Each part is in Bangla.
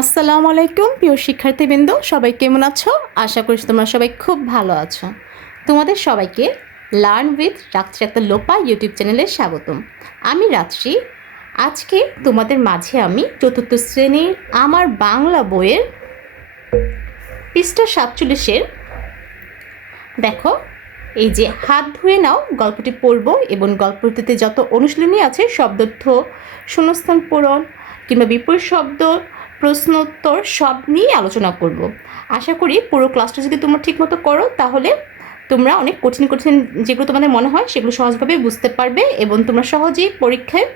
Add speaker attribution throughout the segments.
Speaker 1: আসসালামু আলাইকুম, প্রিয় শিক্ষার্থীবৃন্দ। সবাই কেমন আছো? আশা করি তোমরা সবাই খুব ভালো আছো। তোমাদের সবাইকে লার্ন উইথ রাত্রি একটা লোপা ইউটিউব চ্যানেলে স্বাগতম। আমি রাত্রি। আজকে তোমাদের মাঝে আমি চতুর্থ শ্রেণির আমার বাংলা বইয়ের পৃষ্ঠা সাতচল্লিশের দেখো, এই যে হাত ধুয়ে নাও, গল্পটি পড়ব এবং গল্পটিতে যত অনুশীলনী আছে শব্দার্থ শূন্যস্থান পূরণ কিংবা বিপরীত শব্দ প্রশ্নোত্তর সব নিয়ে আলোচনা করব। আশা করি পুরো ক্লাসটা যদি তোমরা ঠিকমতো করো, তাহলে তোমরা অনেক কঠিন কঠিন যেগুলো তোমাদের মনে হয় সেগুলো সহজভাবে বুঝতে পারবে এবং তোমরা সহজেই পরীক্ষায়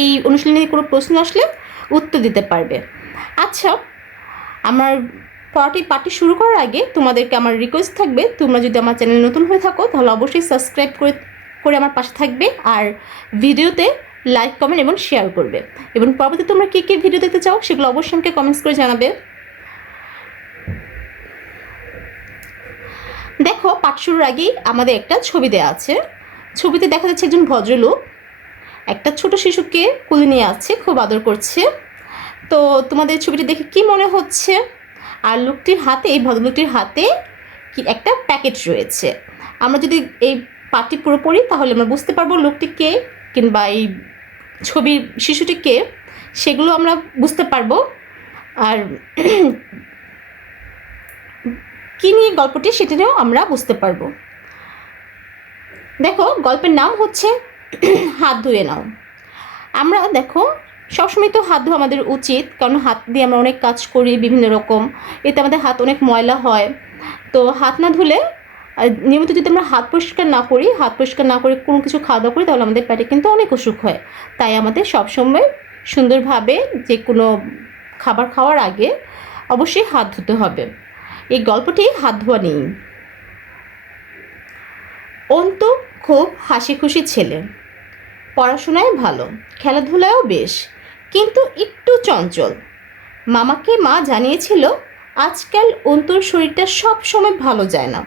Speaker 1: এই অনুশীলনী কোনো প্রশ্ন আসলে উত্তর দিতে পারবে। আচ্ছা আমার পড়াটি পার্টি শুরু করার আগে তোমাদেরকে আমার রিকোয়েস্ট থাকবে, তোমরা যদি আমার চ্যানেল নতুন হয়ে থাকো, তাহলে অবশ্যই সাবস্ক্রাইব করে করে আমার পাশে থাকবে। আর ভিডিওতে লাইক কমেন্ট এবং শেয়ার করবে। এবং পরবর্তী তোমরা কী কী ভিডিও দেখতে চাও সেগুলো অবশ্যই আমাকে কমেন্টস করে জানাবে। দেখো, পাঠ শুরুর আগেই আমাদের একটা ছবি দেওয়া আছে। ছবিতে দেখা যাচ্ছে একজন ভদ্রলোক। একটা ছোট শিশুকে কুলে নিয়ে আছে খুব আদর করছে। তো তোমাদের ছবিটি দেখে কি মনে হচ্ছে? আর লোকটির হাতে, এই ভদ্রলোকটির হাতে কি একটা প্যাকেট রয়েছে? আমরা যদি এই পাঠটি পুরো তাহলে আমরা বুঝতে পারব লোকটি কে। কিংবা এই ছবির শিশুটি কে সেগুলো আমরা বুঝতে পারব। আর কী নিয়ে গল্পটি সেটিও আমরা বুঝতে পারব। দেখো, গল্পের নাম হচ্ছে হাত ধুয়ে নাও। আমরা দেখো, সবসময় তো হাত ধোয়া আমাদের উচিত, কারণ হাত দিয়ে আমরা অনেক কাজ করি বিভিন্ন রকম। এতে আমাদের হাত অনেক ময়লা হয়। তো হাত না ধুলে আর নিয়মিত যদি আমরা হাত পরিষ্কার না করি, হাত পরিষ্কার না করে কোনো কিছু খাওয়া দাওয়া করি, তাহলে আমাদের পেটে কিন্তু অনেক অসুখ হয়। তাই আমাদের সবসময় সুন্দরভাবে যে কোনো খাবার খাওয়ার আগে অবশ্যই হাত ধুতে হবে। এই গল্পটি হাত ধোয়া নেই অন্ত খুব হাসি খুশি ছেলে। পড়াশোনায় ভালো, খেলাধুলায়ও বেশ, কিন্তু একটু চঞ্চল। মামাকে মা জানিয়েছিল, আজকাল অন্তুর শরীরটা সব সময় ভালো যায় না।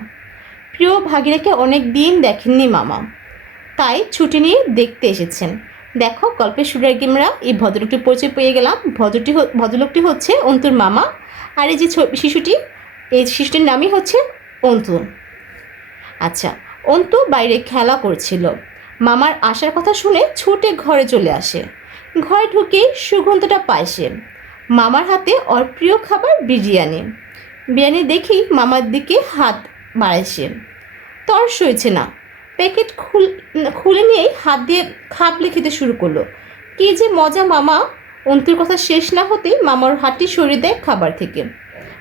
Speaker 1: প্রিয় ভাগিনাকে অনেক দিন দেখেননি মামা। তাই ছুটি নিয়ে দেখতে এসেছেন। দেখো, গল্পের শুরুর আগে আমরা এই ভদ্রলোকটির পরিচয় পেয়ে গেলাম। ভদ্রটি ভদ্রলোকটি হচ্ছে অন্তুর মামা আর এই যে শিশুটি, এই শিশুটির নামই হচ্ছে অন্তু। আচ্ছা অন্তু বাইরে খেলা করছিল। মামার আসার কথা শুনে ছুটে ঘরে চলে আসে। ঘরে ঢুকে সুগন্ধটা পায় সে। মামার হাতে ওর প্রিয় খাবার বিরিয়ানি। বিরিয়ানি দেখি মামার দিকে হাত সে তর সইছে না। প্যাকেট খুল খুলে নিয়েই হাত দিয়ে খাবলে খেতে শুরু করল। কি যে মজা, মামা। অন্তুর কথা শেষ না হতেই মামার হাতটি সরিয়ে দেয় খাবার থেকে।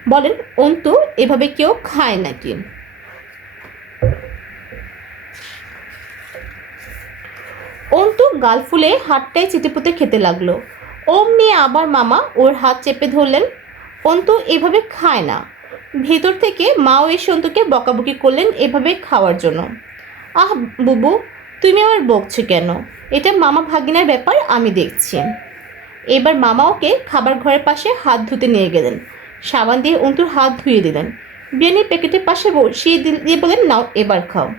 Speaker 1: বলেন, অন্তু, এভাবে কেউ খায় নাকি? অন্তু গাল ফুলে হাতটাই চিতেপুতে খেতে লাগল। অমনি আবার মামা ওর হাত চেপে ধরলেন, অন্তু, এভাবে খায় না। ভেতর থেকে মাও এসে অন্তুকে বকাবকি করলেন এভাবে খাওয়ার জন্য। আহ, বুবু, তুমি আমার বকছো কেন? এটা মামা ভাগিনার ব্যাপার, আমি দেখছি। এবার মামা ওকে খাবার ঘরের পাশে হাত ধুতে নিয়ে গেলেন। সাবান দিয়ে অন্তুর হাত ধুয়ে দিলেন। বিরিয়ানির প্যাকেটের পাশে বসিয়ে দিয়ে বলেন নাও, এবার খাও।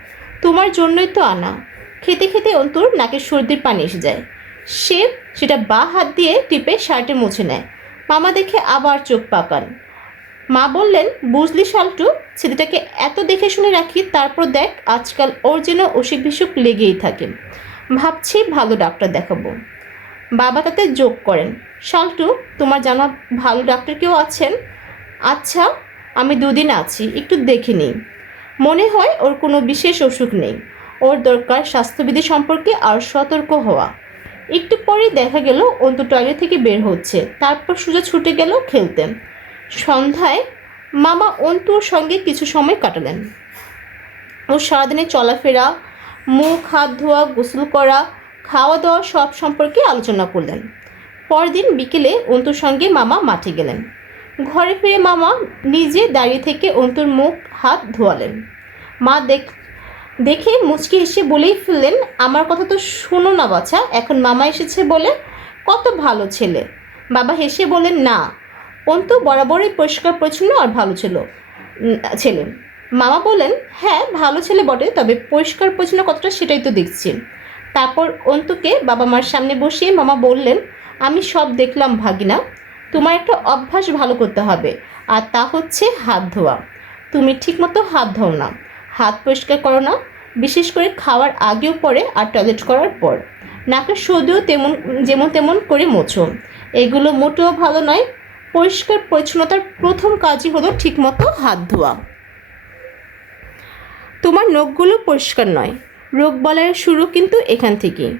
Speaker 1: তোমার জন্যই তো আনা। খেতে খেতে অন্তুর নাকে সর্দির পানি এসে যায়। সে সেটা বা হাত দিয়ে টিপে শার্টে মুছে নেয়। মামা দেখে আবার চোখ পাকান। মা বললেন, বুঝলি শালটু, ছেলেটাকে এত দেখে শুনে রাখি, তারপর দেখ, আজকাল ওর যেন অসুখ বিসুখ লেগেই থাকে। ভাবছি ভালো ডাক্তার দেখাবো। বাবা তাতে যোগ করেন, শালটু, তোমার জানা ভালো ডাক্তার কেউ আছেন? আচ্ছা আমি দুদিন আছি, একটু দেখে নিই। মনে হয় ওর কোনো বিশেষ অসুখ নেই। ওর দরকার স্বাস্থ্যবিধি সম্পর্কে আর সতর্ক হওয়া। একটু পরেই দেখা গেল, অন্ত টয়লেট থেকে বের হচ্ছে, তারপর সোজা ছুটে গেল খেলতে। সন্ধ্যায় মামা অন্তুর সঙ্গে কিছু সময় কাটালেন। ও সারাদিনে চলাফেরা, মুখ, হাত ধোয়া, গোসল করা খাওয়া দাওয়া সব সম্পর্কে আলোচনা করলেন। পরদিন বিকেলে অন্তুর সঙ্গে মামা মাঠে গেলেন। ঘরে ফিরে মামা নিজে দাঁড়িয়ে থেকে অন্তুর মুখ, হাত ধোয়ালেন। মা দেখ, দেখে মুচকি হেসে বলেই ফেললেন, আমার কথা তো শোনো না বাছা, এখন মামা এসেছে বলে কত ভালো ছেলে। বাবা হেসে বলেন না। অন্তু বরাবরই পরিষ্কার, পরিচ্ছন্ন আর ভালো ছিল। ছেলে। মামা বললেন হ্যাঁ ভালো ছেলে বটে, তবে পরিষ্কার, পরিচ্ছন্ন কতটা সেটাই তো দেখছি। তারপর অন্তুকে বাবা মার সামনে বসিয়ে মামা বললেন, আমি সব দেখলাম, ভাগিনা। তোমার একটা অভ্যাস ভালো করতে হবে, আর তা হচ্ছে হাত ধোয়া। তুমি ঠিকমতো হাত ধোও না। হাত পরিষ্কার করো না, বিশেষ করে খাওয়ার আগেও পরে আর টয়লেট করার পর। নাকের সদিও তেমন, যেমন তেমন করে মোছো। এগুলো মোটেও ভালো নয় পরিষ্কার পরিচ্ছন্নতার প্রথম কাজই হলো ঠিকমতো হাত ধোয়া। তোমার নখগুলো পরিষ্কার নয়। রোগ বলার শুরু কিন্তু এখান থেকেই।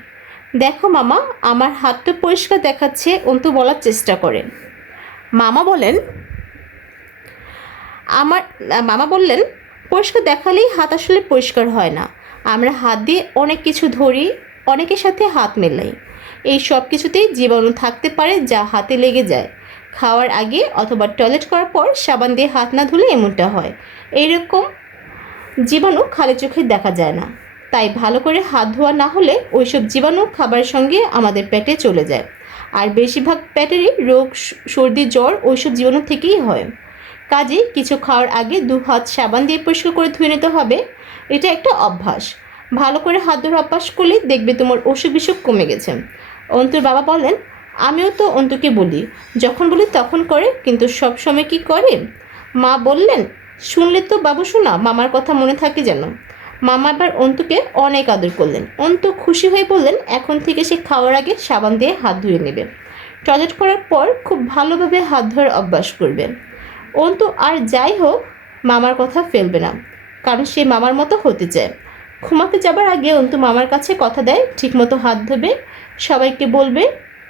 Speaker 1: দেখো মামা, আমার হাত তো পরিষ্কার দেখাচ্ছে, অন্তু বলার চেষ্টা করে। মামা বলেন, আমার, মামা বললেন, পরিষ্কার দেখালেই হাত আসলে পরিষ্কার হয় না। আমরা হাত দিয়ে অনেক কিছু ধরি, অনেকের সাথে হাত মেলাই। এই সব কিছুতেই জীবাণু থাকতে পারে যা হাতে লেগে যায়। খাওয়ার আগে অথবা টয়লেট করার পর সাবান দিয়ে হাত না ধুলে এমনটা হয়। এইরকম জীবাণু খালি চোখে দেখা যায় না। তাই ভালো করে হাত ধোয়া না হলে ওইসব জীবাণু খাবারের সঙ্গে আমাদের পেটে চলে যায়। আর বেশিরভাগ পেটেরই রোগ, সর্দি, জ্বর ওইসব জীবাণু থেকেই হয়। কাজে কিছু খাওয়ার আগে দু হাত সাবান দিয়ে পরিষ্কার করে ধুয়ে নিতে হবে। এটা একটা অভ্যাস। ভালো করে হাত ধোয়ার অভ্যাস করলে দেখবে তোমার অসুখ বিসুখ কমে গেছে। অন্তর বাবা বলেন আমিও তো অন্তুকে বলি, যখন বলি তখন করে, কিন্তু সব সময় কি করে? মা বললেন, শুনলে তো বাবু শোনা, মামার কথা মনে থাকে যেন। মামা এবার অন্তুকে অনেক আদর করলেন। অন্তু খুশি হয়ে বললেন, এখন থেকে সে খাওয়ার আগে সাবান দিয়ে হাত ধুয়ে নেবে। টয়লেট করার পর খুব ভালোভাবে হাত ধোয়ার অভ্যাস করবে। অন্তু, আর যাই হোক, মামার কথা ফেলবে না, কারণ সে মামার মতো হতে চায়। ঘুমাতে যাবার আগে অন্তু মামার কাছে কথা দেয়, ঠিকমতো হাত ধোবে, সবাইকে বলবে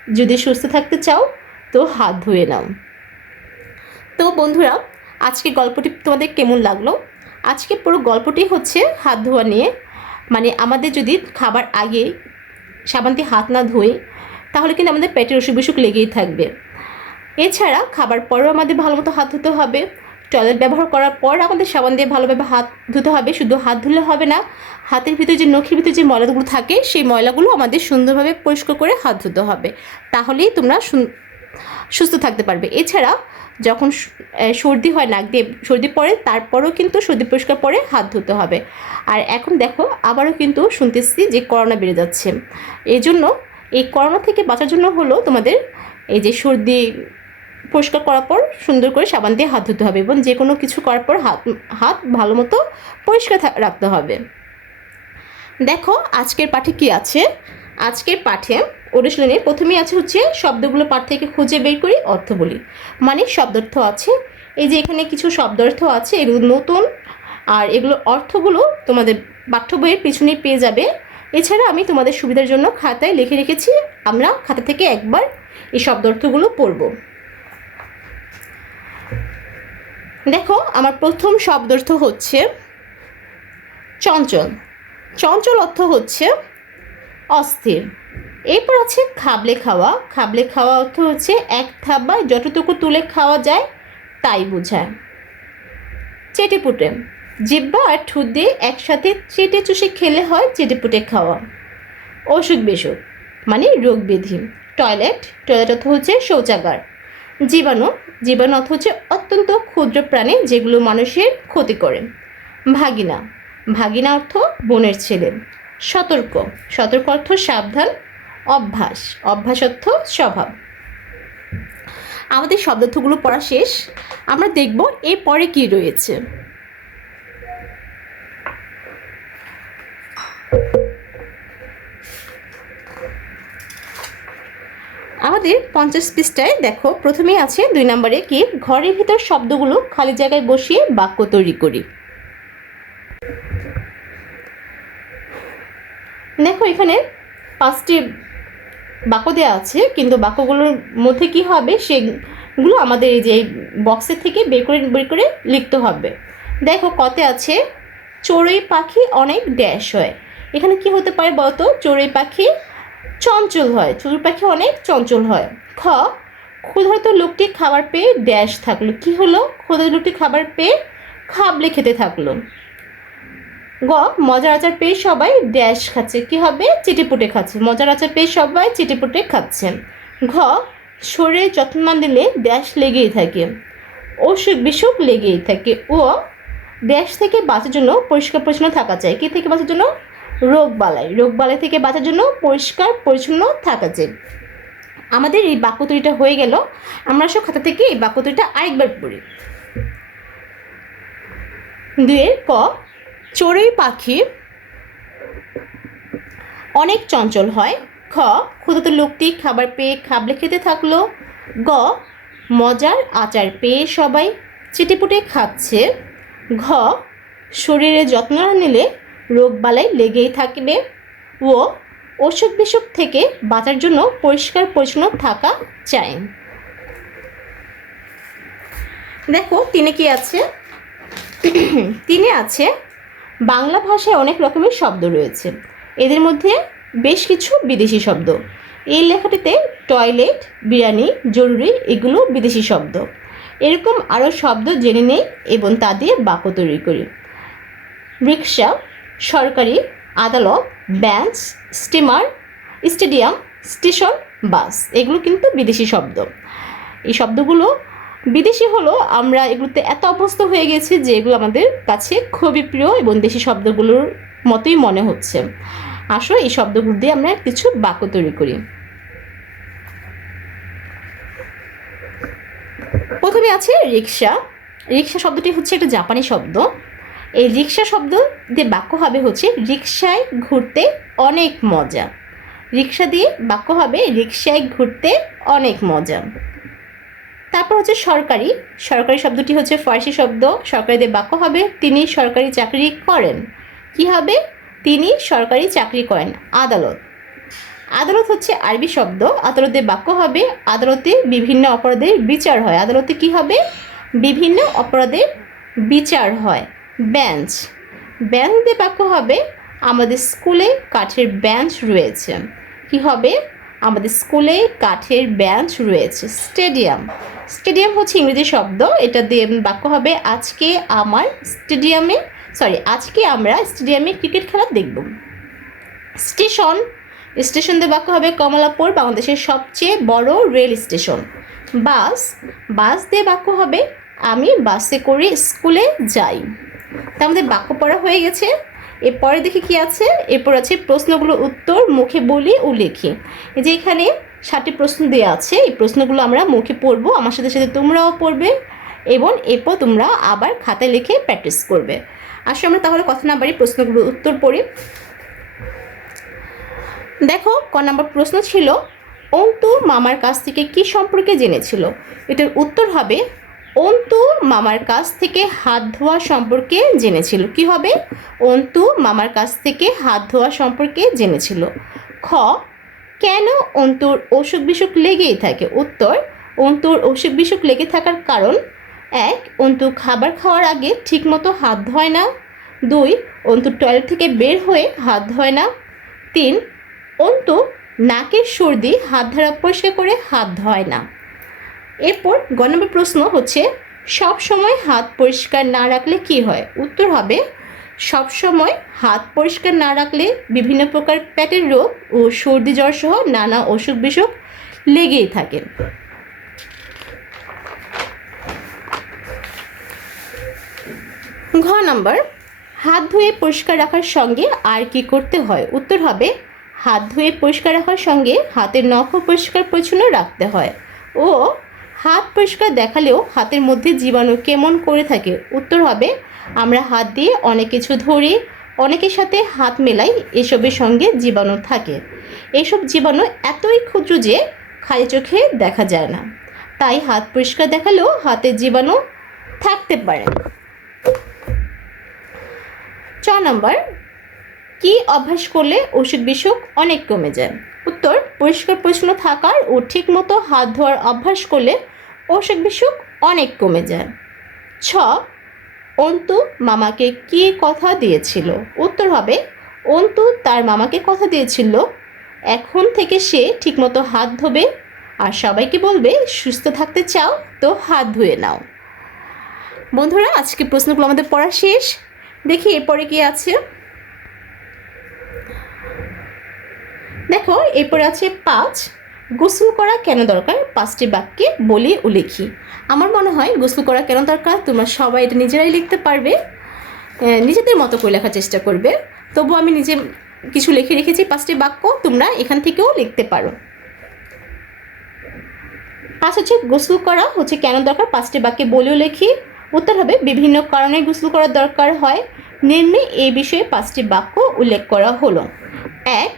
Speaker 1: যদি সুস্থ থাকতে চাও, তো হাত ধুয়ে নাও। তো বন্ধুরা, আজকে গল্পটি তোমাদের কেমন লাগল? আজকে পুরো গল্পটি হচ্ছে হাত ধোয়া নিয়ে। মানে আমাদের যদি খাবার আগে সাবান দিয়ে হাত না ধুই তাহলে কিন্তু আমাদের পেটের অসুখ বিসুখ লেগেই থাকবে। এছাড়া খাবার পরেও আমাদের ভালো মতো হাত ধুতে হবে। টয়লেট ব্যবহার করার পর আমাদের সাবান দিয়ে ভালোভাবে হাত ধুতে হবে, শুধু হাত ধুলে হবে না, হাতের ভিতরে যে নখের ভিতরে যে ময়লাগুলো থাকে, সেই ময়লাগুলো আমাদের সুন্দরভাবে পরিষ্কার করে হাত ধুতে হবে। তাহলেই তোমরা সুস্থ থাকতে পারবে। এছাড়া যখন সর্দি হয় নাক দিয়ে, সর্দি পড়ে, তারপরেও কিন্তু সর্দি পরিষ্কার পরে হাত ধুতে হবে। আর এখন দেখো, আবারও কিন্তু শুনতেছি যে করোনা বেড়ে যাচ্ছে। এই জন্য এই করোনা থেকে বাঁচার জন্য হলো তোমাদের এই যে সর্দি পরিষ্কার করার পর সুন্দর করে সাবান দিয়ে হাত ধুতে হবে এবং যে কোনো কিছু করার পর হাত হাত ভালো মতো পরিষ্কার রাখতে হবে। দেখো, আজকের পাঠে কি আছে? আজকের পাঠে অনুশীলনে প্রথমেই আছে হচ্ছে শব্দগুলো পাঠ থেকে খুঁজে বের করি অর্থ বলি মানে শব্দার্থ আছে। এই যে এখানে কিছু শব্দার্থ আছে, এগুলো নতুন, আর এগুলোর অর্থগুলো তোমাদের পাঠ্য বইয়ের পিছনেই পেয়ে যাবে। এছাড়া আমি তোমাদের সুবিধার জন্য খাতায় লিখে রেখেছি। আমরা খাতা থেকে একবার এই শব্দার্থগুলো পড়ব। দেখো, আমার প্রথম শব্দার্থ হচ্ছে চঞ্চল। চঞ্চল অর্থ হচ্ছে অস্থির। এরপর আছে খাবলে খাওয়া। খাবলে খাওয়া অর্থ হচ্ছে এক থাব্বায় যতটুকু তুলে খাওয়া যায় তাই বোঝায়। চেটেপুটে। জিব্বা আর ঠুট দিয়ে একসাথে চেটে চুষে খেলে হয় চেটেপুটে খাওয়া। অসুখ বিসুখ মানে রোগ ব্যাধি টয়লেট টয়লেট অর্থ হচ্ছে শৌচাগার। জীবাণু। জীবাণু হচ্ছে অত্যন্ত ক্ষুদ্র প্রাণী যেগুলো মানুষের ক্ষতি করে। ভাগিনা। ভাগিনা অর্থ বোনের ছেলে। সতর্ক। সতর্ক অর্থ সাবধান, অভ্যাস। অভ্যাস অর্থ স্বভাব। আমাদের শব্দার্থগুলো পড়া শেষ। আমরা দেখব এরপরে কি রয়েছে। আমাদের পঞ্চাশ পৃষ্ঠায় দেখো, প্রথমেই আছে দুই নম্বরে কি, ঘরের ভিতর শব্দগুলো খালি জায়গায় বসিয়ে বাক্য তৈরি করি। দেখো, এখানে পাঁচটি বাক্য দেওয়া আছে, কিন্তু বাক্যগুলোর মধ্যে কি হবে, সেগুলো আমাদের এই যে বক্সের থেকে বের করে বের করে লিখতে হবে। দেখো, কতে আছে, চড়ুই পাখি অনেক ড্যাশ হয়। এখানে কি হতে পারে বলতো, চড়ুই পাখি চঞ্চল হয়। চড়ুই পাখি অনেক চঞ্চল হয়। খ, ক্ষুধার্ত লোকটি খাবার পেয়ে ড্যাশ থাকল। কি হলো? ক্ষুধার্ত লোকটি খাবার পেয়ে খাবলে খেতে থাকল। গ, মজার আচার পেয়ে সবাই ড্যাশ খাচ্ছে। কি হবে? চিটেপুটে খাচ্ছে। মজার আচার পেয়ে সবাই চিটেপুটে খাচ্ছে। ঘ, শরীরে যত্ন না দিলে ড্যাশ লেগেই থাকে। অসুখ বিসুখ লেগেই থাকে। ও, ড্যাশ থেকে বাঁচার জন্য পরিষ্কার পরিচ্ছন্ন থাকা চাই কি থেকে বাঁচার জন্য? রোগ বালাই রোগ বালাই থেকে বাঁচার জন্য পরিষ্কার, পরিচ্ছন্ন থাকা চাই আমাদের এই বাক্য তৈরিটা হয়ে গেল, আমরা সব খাতা থেকে এই বাক্য তৈরিটা আরেকবার পড়ি। দুয়ের ক, চড়ুই পাখি অনেক চঞ্চল হয়। খ, ক্ষুধাত লোকটি খাবার পেয়ে খাবলে খেতে থাকল। গ, মজার আচার পেয়ে সবাই চেটেপুটে খাচ্ছে। ঘ, শরীরে যত্ন নিলে রোগবালাই লেগেই থাকবে ও অসুখ বিসুখ থেকে বাঁচার জন্য পরিষ্কার পরিচ্ছন্ন থাকা চাই। দেখো, তিনি কি আছে? তিনি আছে, বাংলা ভাষায় অনেক রকমের শব্দ রয়েছে। এদের মধ্যে বেশ কিছু বিদেশি শব্দ। এই লেখাটিতে টয়লেট, বিরিয়ানি, জরুরি এগুলো বিদেশি শব্দ। এরকম আরও শব্দ জেনে নেই এবং তা দিয়ে বাক্য তৈরি করি। রিক্সা সরকারি, আদালত, bench, steamer, stadium, station, bus. এগুলো কিন্তু বিদেশি শব্দ। এই শব্দগুলো বিদেশি হলো আমরা এগুলোতে এত অভ্যস্ত হয়ে গেছি যে এগুলো আমাদের কাছে খুবই প্রিয় এবং দেশি শব্দগুলোর মতোই মনে হচ্ছে। আসো, এই শব্দগুলো দিয়ে আমরা কিছু বাক্য তৈরি করি। প্রথমে আছে রিক্সা। রিক্সা শব্দটি হচ্ছে একটা জাপানি শব্দ। এই রিক্সা শব্দ দিয়ে বাক্য হবে হচ্ছে রিক্সায় ঘুরতে অনেক মজা। রিক্সা দিয়ে বাক্য হবে রিক্সায় ঘুরতে অনেক মজা। তারপর হচ্ছে সরকারি। সরকারি শব্দটি হচ্ছে ফার্সি শব্দ। সরকারি দিয়ে বাক্য হবে তিনি সরকারি চাকরি করেন। কি হবে? তিনি সরকারি চাকরি করেন। আদালত। আদালত হচ্ছে আরবি শব্দ। আদালতে বাক্য হবে আদালতে বিভিন্ন অপরাধের বিচার হয়। আদালতে কি হবে? বিভিন্ন অপরাধের বিচার হয়। বেঞ্চ। বেঞ্চ দিয়ে বাক্য হবে, আমাদের স্কুলে কাঠের বেঞ্চ রয়েছে। কি হবে? আমাদের স্কুলে কাঠের বেঞ্চ রয়েছে। স্টেডিয়াম। স্টেডিয়াম হচ্ছে ইংরেজি শব্দ। এটা দিয়ে বাক্য হবে, আজকে আমার স্টেডিয়ামে সরি, আজকে আমরা স্টেডিয়ামে ক্রিকেট খেলা দেখব। স্টেশন। স্টেশন দিয়ে বাক্য হবে, কমলাপুর বাংলাদেশের সবচেয়ে বড় রেল স্টেশন। বাস। বাস দিয়ে বাক্য হবে, আমি বাসে করে স্কুলে যাই। তা আমাদের বাক্য পড়া হয়ে গেছে। এরপরে দেখি কি আছে? এরপর আছে প্রশ্নগুলো উত্তর, মুখে বলি ও লিখি। যে এখানে ষাটটি প্রশ্ন দেওয়া আছে, এই প্রশ্নগুলো আমরা মুখে পড়ব, আমার সাথে সাথে তোমরাও পড়বে এবং এরপর তোমরা আবার খাতায় লিখে প্র্যাকটিস করবে। আসলে আমরা তাহলে কথা না বাড়ি প্রশ্নগুলো উত্তর পড়ি। দেখো, ক নম্বর প্রশ্ন ছিল, অন্তু মামার কাছ থেকে কি সম্পর্কে জেনেছিল? এটার উত্তর হবে অন্তু মামার কাছ থেকে হাত ধোয়া সম্পর্কে জেনেছিল। কি হবে? অন্তু মামার কাছ থেকে হাত ধোয়া সম্পর্কে জেনেছিল। খ, কেন অন্তুর অসুখ বিসুখ লেগেই থাকে? উত্তর, অন্তুর অসুখ বিসুখ লেগে থাকার কারণ? এক, অন্তু খাবার খাওয়ার আগে ঠিকমতো হাত ধোয় না। দুই, অন্তু টয়লেট থেকে বের হয়ে হাত ধোয় না। তিন, অন্তু নাকের সর্দি হাত ধারা পরিষ্কার করে হাত ধোয় না। এরপর গ নম্বর প্রশ্ন হচ্ছে, সব সময় হাত পরিষ্কার না রাখলে কি হয়? উত্তর হবে, সব সময় হাত পরিষ্কার না রাখলে বিভিন্ন প্রকার পেটের রোগ ও সর্দি জ্বর সহ নানা অসুখ বিসুখ লেগেই থাকে। ঘ নম্বর, হাত ধুয়ে পরিষ্কার রাখার সঙ্গে আর কি করতে হয়? উত্তর হবে, হাত ধুয়ে পরিষ্কার রাখার সঙ্গে হাতের নখও পরিষ্কার পরিচ্ছন্ন রাখতে হয় ও হাত পরিষ্কার দেখালেও হাতের মধ্যে জীবাণু কেমন করে থাকে? উত্তর হবে, আমরা হাত দিয়ে অনেক কিছু ধরি, অনেকের সাথে হাত মেলাই এসবের সঙ্গে জীবাণু থাকে। এসব জীবাণু এতই ক্ষুদ্র যে খালি চোখে দেখা যায় না। তাই হাত পরিষ্কার দেখালেও হাতের জীবাণু থাকতে পারে। ছ নম্বর, কি অভ্যাস করলে অসুখ বিসুখ অনেক কমে যায়? উত্তর, পরিষ্কার পরিচ্ছন্ন থাকার ও ঠিকমতো হাত ধোয়ার অভ্যাস করলে অসুখ বিসুখ অনেক কমে যায়। ছ, অন্তু মামাকে কি কথা দিয়েছিল? উত্তর হবে, অন্তু তার মামাকে কথা দিয়েছিল। এখন থেকে সে ঠিকমতো হাত ধোবে আর সবাইকে বলবে, সুস্থ থাকতে চাও তো হাত ধুয়ে নাও। বন্ধুরা আজকে প্রশ্নগুলো আমাদের পড়া শেষ। দেখি এরপরে কি আছে? দেখো, এরপরে আছে পাঁচ। গোসল করা কেন দরকার? পাঁচটি বাক্যে বলি ও লিখি আমার মনে হয় গোসল করা কেন দরকার? তোমরা সবাই এটা নিজেরাই লিখতে পারবে। নিজেদের মতো করে লেখার চেষ্টা করবে। তবু আমি নিজে কিছু লিখে রেখেছি, পাঁচটি বাক্য তোমরা এখান থেকেও লিখতে পারো। কাজ হচ্ছে গোসল করা হচ্ছে কেন দরকার? পাঁচটি বাক্যে বলেও লেখি উত্তর হবে, বিভিন্ন কারণে গোসল করার দরকার হয়। নিম্নে এই বিষয়ে পাঁচটি বাক্য উল্লেখ করা হলো। এক,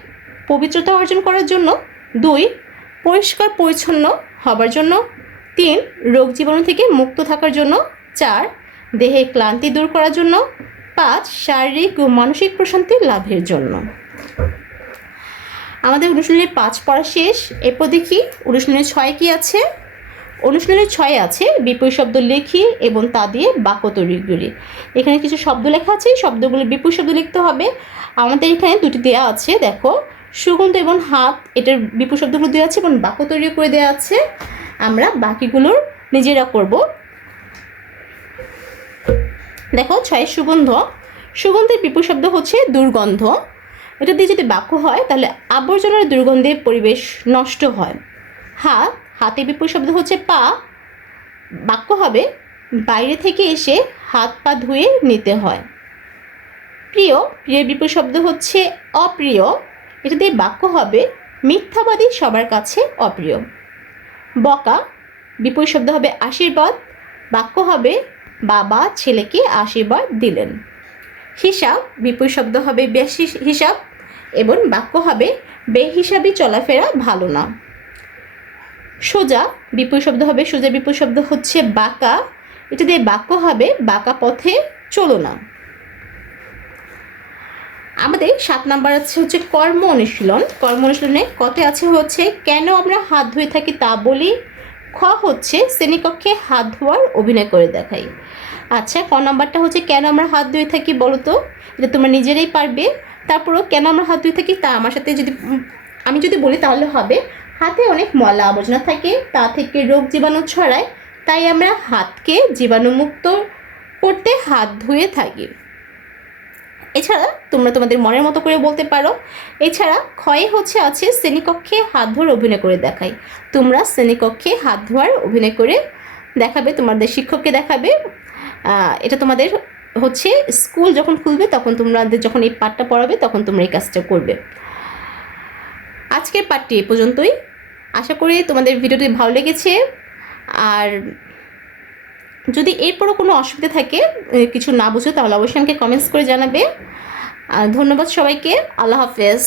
Speaker 1: পবিত্রতা অর্জন করার জন্য। দুই পরিষ্কার পরিচ্ছন্ন হবার জন্য। তিন, রোগ জীবাণু থেকে মুক্ত থাকার জন্য। চার, দেহে ক্লান্তি দূর করার জন্য। পাঁচ, শারীরিক ও মানসিক প্রশান্তি লাভের জন্য। আমাদের অনুশীলনের পাঁচ পড়া শেষ। এরপর দেখি অনুশীলনের ছয় কি আছে? অনুশীলনের ছয় আছে বিপরীত শব্দ লিখি এবং তা দিয়ে বাক্য তৈরি করি। এখানে কিছু শব্দ লেখা আছে শব্দগুলো বিপরীত শব্দ লিখতে হবে। আমাদের এখানে দুটি দেওয়া আছে, দেখো। সুগন্ধ এবং হাত, এটার বিপরীত শব্দগুলো দেওয়া আছে এবং বাক্য তৈরি করে দেওয়া আছে। আমরা বাকিগুলোর নিজেরা করব। দেখো ছয় সুগন্ধ। সুগন্ধের বিপরীত শব্দ হচ্ছে দুর্গন্ধ। এটা দিয়ে যদি বাক্য হয়, তাহলে আবর্জনার দুর্গন্ধে পরিবেশ নষ্ট হয়। হাত, হাতে বিপরীত শব্দ হচ্ছে পা। বাক্য হবে, বাইরে থেকে এসে হাত পা ধুয়ে নিতে হয়। প্রিয় প্রিয় বিপুল শব্দ হচ্ছে অপ্রিয়। এটা দিয়ে বাক্য হবে, মিথ্যাবাদী সবার কাছে অপ্রিয়। বকা, বিপরীত শব্দ হবে, আশীর্বাদ। বাক্য হবে, বাবা ছেলেকে আশীর্বাদ দিলেন। হিসাব, বিপরীত শব্দ হবে, বেশি হিসাব। এবং বাক্য হবে, বেহিসাবি চলাফেরা ভালো না। সোজা, বিপরীত শব্দ হবে, সোজা বিপরীত শব্দ হচ্ছে বাঁকা। এটা দিয়ে বাক্য হবে, বাঁকা পথে চলো না। আমাদের সাত নাম্বার আছে হচ্ছে কর্ম অনুশীলন। কর্ম অনুশীলনে কত আছে হচ্ছে কেন আমরা হাত ধুয়ে থাকি তা বলি, খ হচ্ছে শ্রেণীকক্ষে হাত ধোয়ার অভিনয় করে দেখাই। আচ্ছা ক নাম্বারটা হচ্ছে কেন আমরা হাত ধুয়ে থাকি বলো তো? এটা তোমরা নিজেরাই পারবে। তারপরও কেন আমরা হাত ধুয়ে থাকি তা আমার সাথে যদি আমি যদি বলি তাহলে হবে, হাতে অনেক ময়লা আবর্জনা থাকে, তা থেকে রোগ জীবাণু ছড়ায়, তাই আমরা হাতকে জীবাণুমুক্ত করতে হাত ধুয়ে থাকি। এছাড়া তোমরা তোমাদের মনের মতো করে বলতে পারো। এছাড়া ক্ষয়ে হচ্ছে আছে শ্রেণীকক্ষে হাত ধোয়ার অভিনয় করে দেখাই তোমরা শ্রেণীকক্ষে হাত ধোয়ার অভিনয় করে দেখাবে, তোমাদের শিক্ষককে দেখাবে। এটা তোমাদের হচ্ছে স্কুল যখন খুলবে তখন তোমাদের যখন এই পাঠটা পড়াবে তখন তোমরা এই কাজটা করবে। আজকের পাঠটি এ পর্যন্তই। আশা করি তোমাদের ভিডিওটি ভালো লেগেছে। আর যদি এরপরও কোনো অসুবিধা থাকে কিছু না বুঝো, তাহলে অবশ্যই আমাকে কমেন্টস করে জানাবে। ধন্যবাদ সবাইকে। আল্লাহ হাফেজ।